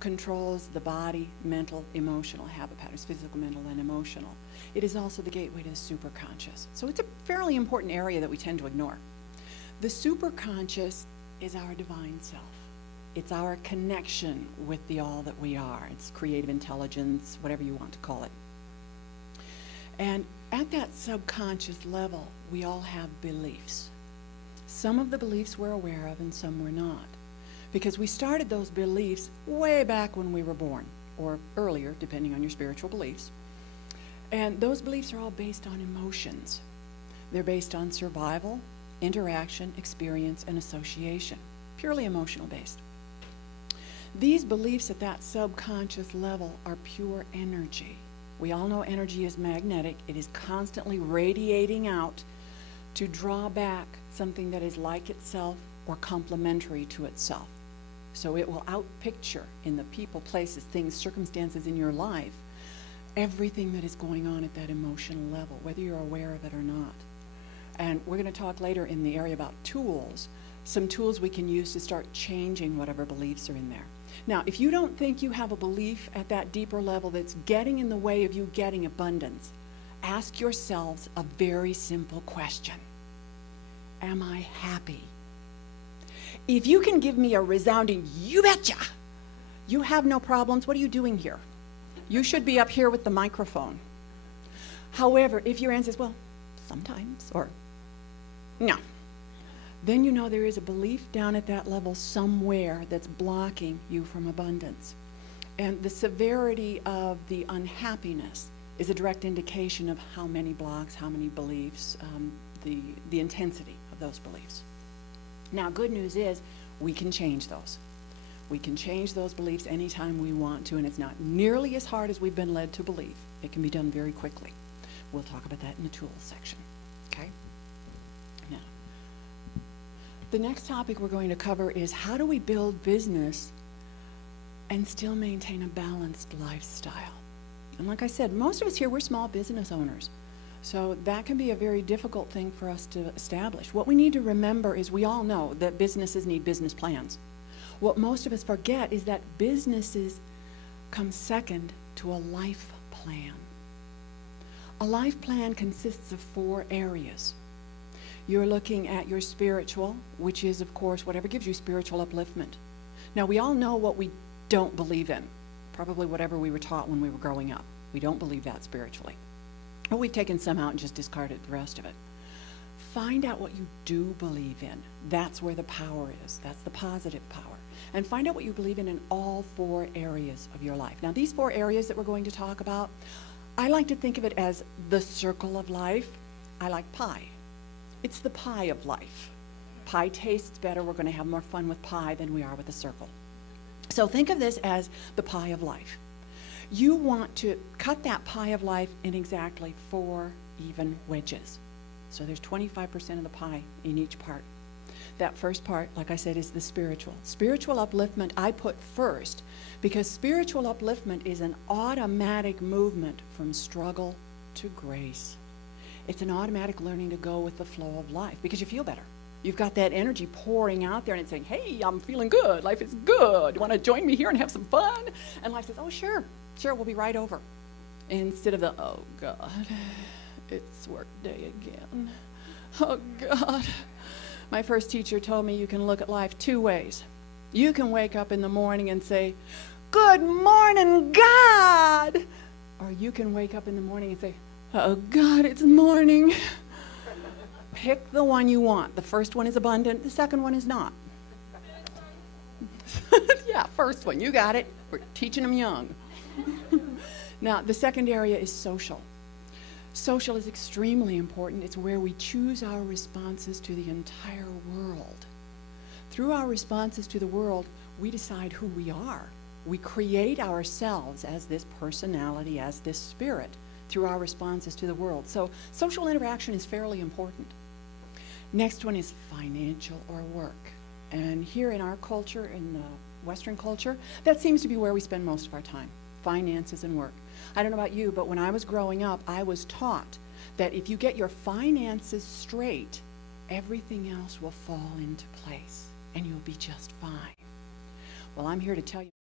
controls the body, mental, emotional habit patterns, physical, mental, and emotional. It is also the gateway to the superconscious. So it's a fairly important area that we tend to ignore. The superconscious is our divine self. It's our connection with the all that we are. It's creative intelligence, whatever you want to call it. And at that subconscious level, we all have beliefs. Some of the beliefs we're aware of and some we're not. Because we started those beliefs way back when we were born, or earlier, depending on your spiritual beliefs. And those beliefs are all based on emotions. They're based on survival, interaction, experience, and association. Purely emotional based. These beliefs at that subconscious level are pure energy. We all know energy is magnetic. It is constantly radiating out to draw back something that is like itself or complementary to itself. So it will outpicture in the people, places, things, circumstances in your life, everything that is going on at that emotional level, whether you're aware of it or not. And we're going to talk later in the area about tools, some tools we can use to start changing whatever beliefs are in there. Now, if you don't think you have a belief at that deeper level that's getting in the way of you getting abundance, ask yourselves a very simple question. Am I happy? If you can give me a resounding, you betcha, you have no problems, what are you doing here? You should be up here with the microphone. However, if your answer is, well, sometimes, or no, then you know there is a belief down at that level somewhere that's blocking you from abundance. And the severity of the unhappiness is a direct indication of how many blocks, how many beliefs, the intensity of those beliefs. Now, good news is we can change those. We can change those beliefs anytime we want to, and it's not nearly as hard as we've been led to believe. It can be done very quickly. We'll talk about that in the tools section. Okay? Now, the next topic we're going to cover is how do we build business and still maintain a balanced lifestyle? And like I said, most of us here, we're small business owners. So that can be a very difficult thing for us to establish. What we need to remember is we all know that businesses need business plans. What most of us forget is that businesses come second to a life plan. A life plan consists of 4 areas. You're looking at your spiritual, which is, of course, whatever gives you spiritual upliftment. Now, we all know what we don't believe in, probably whatever we were taught when we were growing up. We don't believe that spiritually. Or we've taken some out and just discarded the rest of it. Find out what you do believe in. That's where the power is. That's the positive power. And find out what you believe in all 4 areas of your life. Now, these 4 areas that we're going to talk about, I like to think of it as the circle of life. I like pie. It's the pie of life. Pie tastes better. We're going to have more fun with pie than we are with a circle. So think of this as the pie of life. You want to cut that pie of life in exactly 4 even wedges. So there's 25% of the pie in each part. That first part, like I said, is the spiritual. Spiritual upliftment I put first because spiritual upliftment is an automatic movement from struggle to grace. It's an automatic learning to go with the flow of life because you feel better. You've got that energy pouring out there and it's saying, hey, I'm feeling good. Life is good. You want to join me here and have some fun? And life says, oh, sure, we'll be right over. Instead of the, oh, God, it's work day again. Oh, God. My first teacher told me you can look at life 2 ways. You can wake up in the morning and say, good morning, God. Or you can wake up in the morning and say, oh, God, it's morning. Pick the one you want. The first one is abundant. The second one is not. Yeah, first one. You got it. We're teaching them young. Now, the second area is social. Social is extremely important. It's where we choose our responses to the entire world. Through our responses to the world, we decide who we are. We create ourselves as this personality, as this spirit, through our responses to the world. So social interaction is fairly important. Next one is financial or work. And here in our culture, in Western culture, that seems to be where we spend most of our time, finances and work. I don't know about you, but when I was growing up, I was taught that if you get your finances straight, everything else will fall into place and you'll be just fine. Well, I'm here to tell you